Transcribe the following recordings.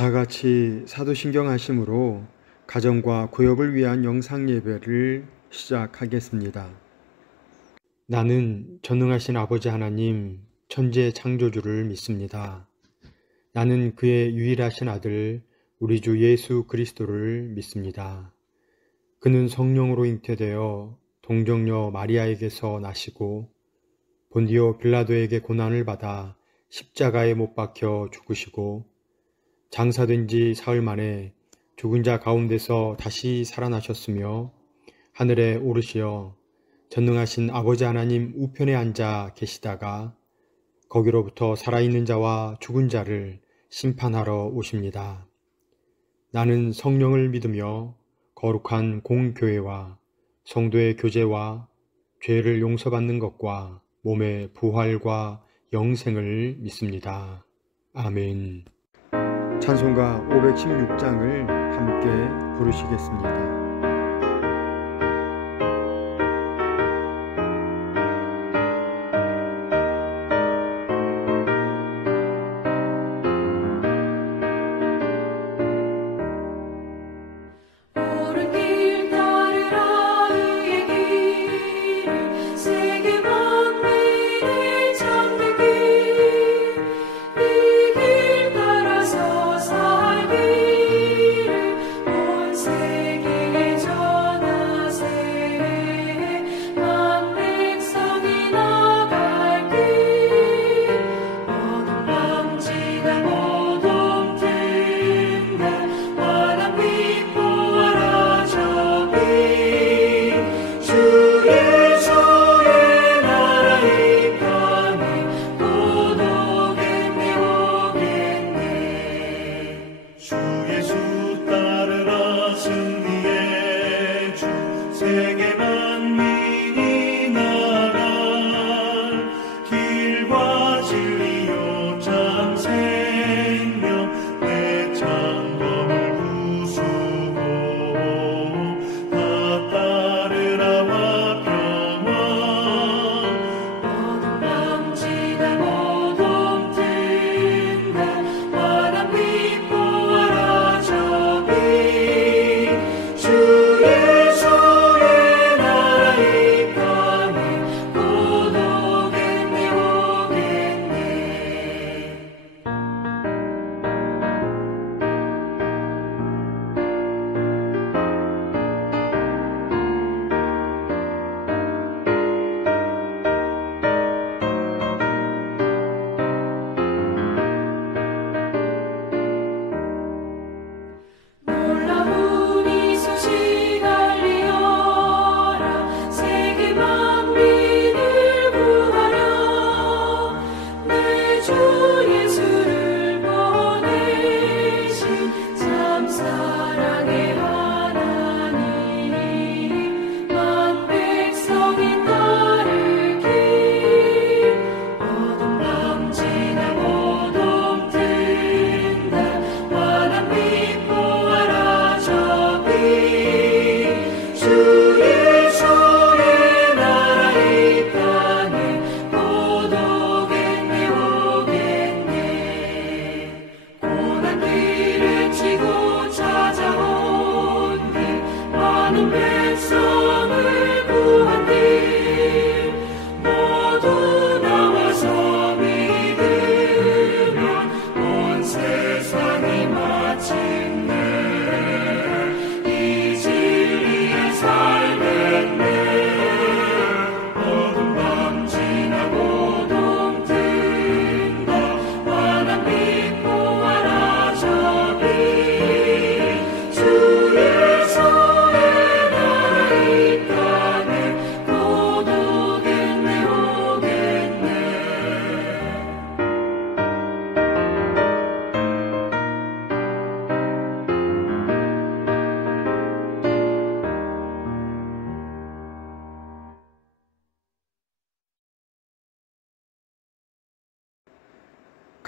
다 같이 사도신경 하심으로 가정과 구역을 위한 영상 예배를 시작하겠습니다. 나는 전능하신 아버지 하나님 천재 창조주를 믿습니다. 나는 그의 유일하신 아들 우리 주 예수 그리스도를 믿습니다. 그는 성령으로 잉태되어 동정녀 마리아에게서 나시고 본디오 빌라도에게 고난을 받아 십자가에 못 박혀 죽으시고 장사된 지 사흘 만에 죽은 자 가운데서 다시 살아나셨으며 하늘에 오르시어 전능하신 아버지 하나님 우편에 앉아 계시다가 거기로부터 살아있는 자와 죽은 자를 심판하러 오십니다. 나는 성령을 믿으며 거룩한 공교회와 성도의 교제와 죄를 용서받는 것과 몸의 부활과 영생을 믿습니다. 아멘. 찬송가 516장을 함께 부르시겠습니다.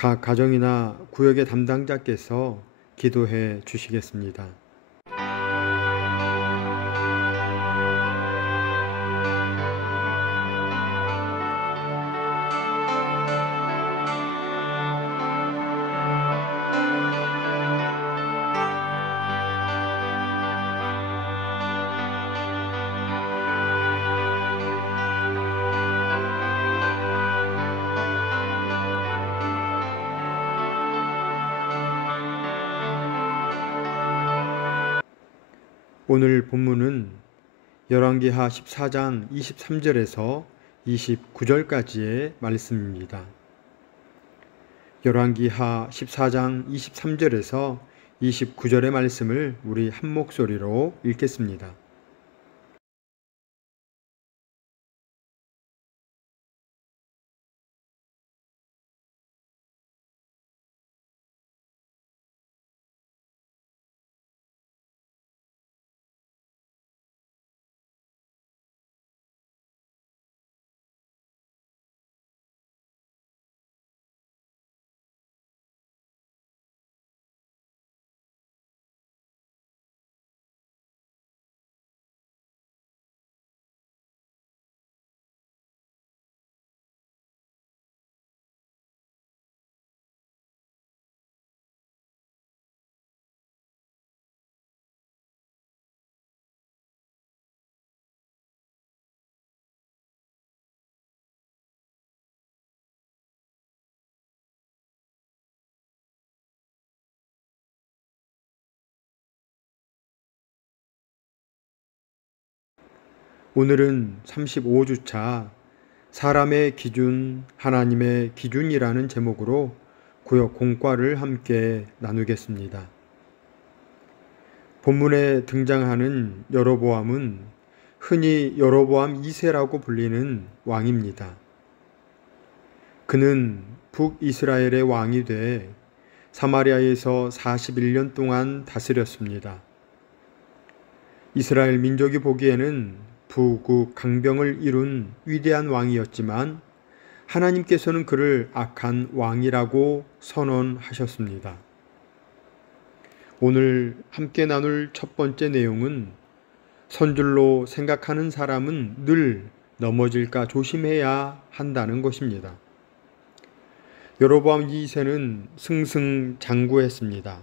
각 가정이나 구역의 담당자께서 기도해 주시겠습니다. 오늘 본문은 열왕기하 14장 23절에서 29절까지의 말씀입니다. 열왕기하 14장 23절에서 29절의 말씀을 우리 한 목소리로 읽겠습니다. 오늘은 35주차 사람의 기준, 하나님의 기준이라는 제목으로 구역 공과를 함께 나누겠습니다. 본문에 등장하는 여로보암은 흔히 여로보암 2세라고 불리는 왕입니다. 그는 북이스라엘의 왕이 돼 사마리아에서 41년 동안 다스렸습니다. 이스라엘 민족이 보기에는 부국 강병을 이룬 위대한 왕이었지만 하나님께서는 그를 악한 왕이라고 선언하셨습니다. 오늘 함께 나눌 첫 번째 내용은 선줄로 생각하는 사람은 늘 넘어질까 조심해야 한다는 것입니다. 여로보암 2세는 승승장구했습니다.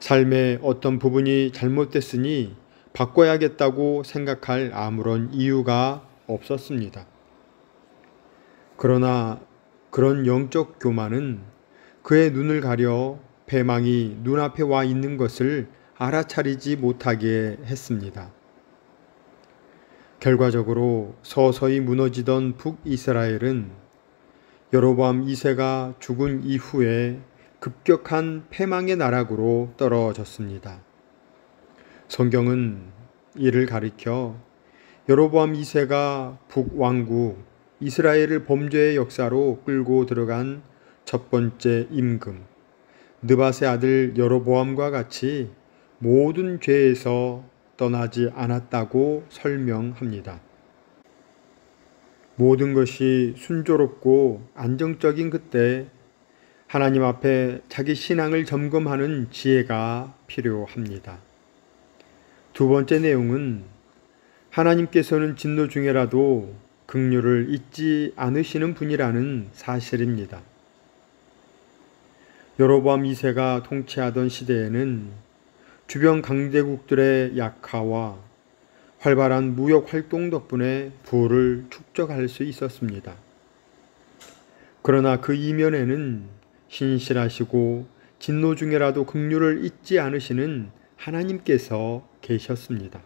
삶의 어떤 부분이 잘못됐으니 바꿔야겠다고 생각할 아무런 이유가 없었습니다. 그러나 그런 영적 교만은 그의 눈을 가려 패망이 눈앞에 와 있는 것을 알아차리지 못하게 했습니다. 결과적으로 서서히 무너지던 북이스라엘은 여로보암 2세가 죽은 이후에 급격한 패망의 나락으로 떨어졌습니다. 성경은 이를 가리켜 여로보암 2세가 북왕국 이스라엘을 범죄의 역사로 끌고 들어간 첫 번째 임금 느밧의 아들 여로보암과 같이 모든 죄에서 떠나지 않았다고 설명합니다. 모든 것이 순조롭고 안정적인 그때 하나님 앞에 자기 신앙을 점검하는 지혜가 필요합니다. 두 번째 내용은 하나님께서는 진노 중에라도 긍휼을 잊지 않으시는 분이라는 사실입니다. 여로보암 2세가 통치하던 시대에는 주변 강대국들의 약화와 활발한 무역 활동 덕분에 부를 축적할 수 있었습니다. 그러나 그 이면에는 신실하시고 진노 중에라도 긍휼을 잊지 않으시는 하나님께서 계셨습니다.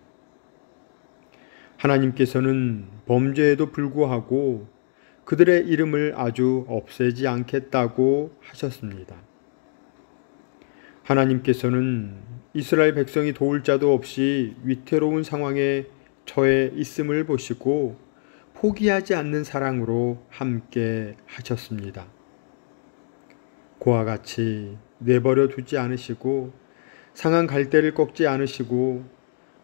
하나님께서는 범죄에도 불구하고 그들의 이름을 아주 없애지 않겠다고 하셨습니다. 하나님께서는 이스라엘 백성이 도울 자도 없이 위태로운 상황에 처해 있음을 보시고 포기하지 않는 사랑으로 함께 하셨습니다. 그와 같이 내버려 두지 않으시고 상한 갈대를 꺾지 않으시고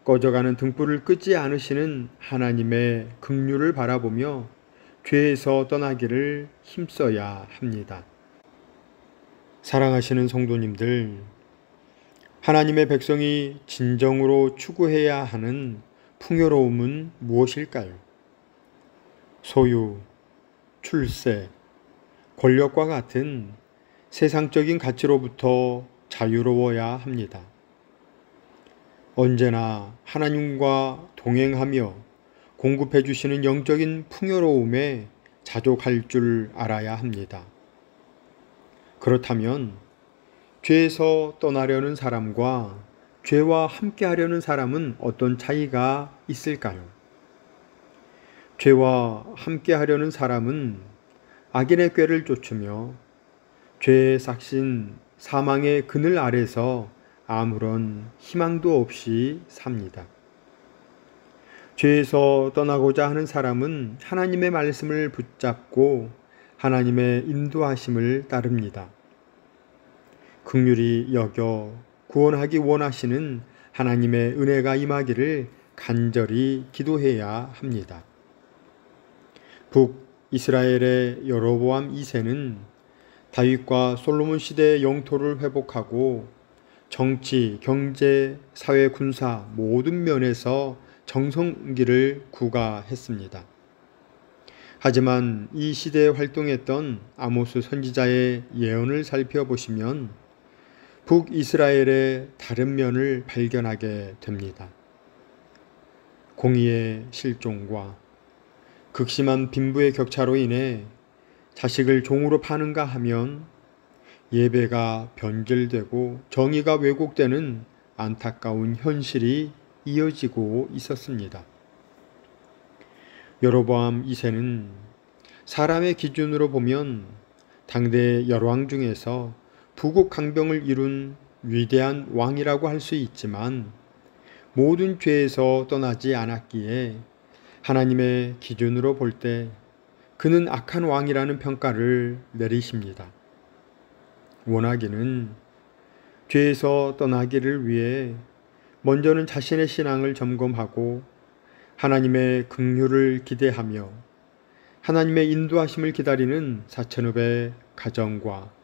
꺼져가는 등불을 끄지 않으시는 하나님의 긍휼을 바라보며 죄에서 떠나기를 힘써야 합니다. 사랑하시는 성도님들, 하나님의 백성이 진정으로 추구해야 하는 풍요로움은 무엇일까요? 소유, 출세, 권력과 같은 세상적인 가치로부터 자유로워야 합니다. 언제나 하나님과 동행하며 공급해 주시는 영적인 풍요로움에 자족할 줄 알아야 합니다. 그렇다면 죄에서 떠나려는 사람과 죄와 함께 하려는 사람은 어떤 차이가 있을까요? 죄와 함께 하려는 사람은 악인의 꾀를 쫓으며 죄의 삭신 사망의 그늘 아래서 아무런 희망도 없이 삽니다. 죄에서 떠나고자 하는 사람은 하나님의 말씀을 붙잡고 하나님의 인도하심을 따릅니다. 긍휼히 여겨 구원하기 원하시는 하나님의 은혜가 임하기를 간절히 기도해야 합니다. 북이스라엘의 여로보암 2세는 다윗과 솔로몬 시대의 영토를 회복하고 정치, 경제, 사회, 군사 모든 면에서 정성기를 구가했습니다. 하지만 이 시대에 활동했던 아모스 선지자의 예언을 살펴보시면 북이스라엘의 다른 면을 발견하게 됩니다. 공의의 실종과 극심한 빈부의 격차로 인해 자식을 종으로 파는가 하면 예배가 변질되고 정의가 왜곡되는 안타까운 현실이 이어지고 있었습니다. 여로보암 2세는 사람의 기준으로 보면 당대 열왕 중에서 부국 강병을 이룬 위대한 왕이라고 할 수 있지만 모든 죄에서 떠나지 않았기에 하나님의 기준으로 볼 때 그는 악한 왕이라는 평가를 내리십니다. 원하기는 죄에서 떠나기를 위해 먼저는 자신의 신앙을 점검하고 하나님의 긍휼을 기대하며 하나님의 인도하심을 기다리는 사천읍의 가정과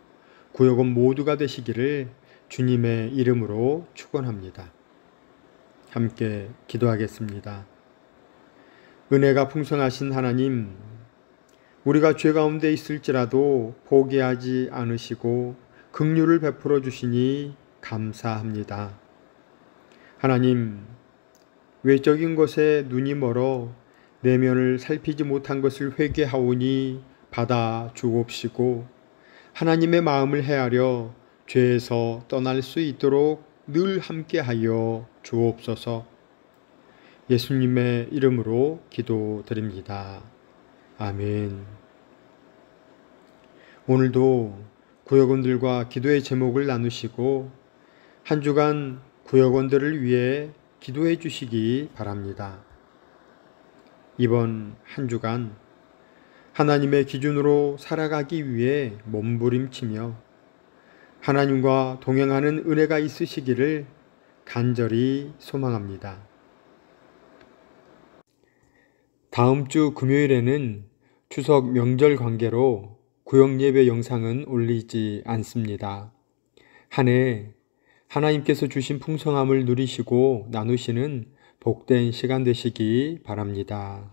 구역원 모두가 되시기를 주님의 이름으로 축원합니다. 함께 기도하겠습니다. 은혜가 풍성하신 하나님, 우리가 죄 가운데 있을지라도 포기하지 않으시고 긍휼을 베풀어 주시니 감사합니다. 하나님, 외적인 것에 눈이 멀어 내면을 살피지 못한 것을 회개하오니 받아 주옵시고 하나님의 마음을 헤아려 죄에서 떠날 수 있도록 늘 함께하여 주옵소서. 예수님의 이름으로 기도드립니다. 아멘. 오늘도 구역원들과 기도의 제목을 나누시고 한 주간 구역원들을 위해 기도해 주시기 바랍니다. 이번 한 주간 하나님의 기준으로 살아가기 위해 몸부림치며 하나님과 동행하는 은혜가 있으시기를 간절히 소망합니다. 다음 주 금요일에는 추석 명절 관계로 구역 예배 영상은 올리지 않습니다. 한 해 하나님께서 주신 풍성함을 누리시고 나누시는 복된 시간 되시기 바랍니다.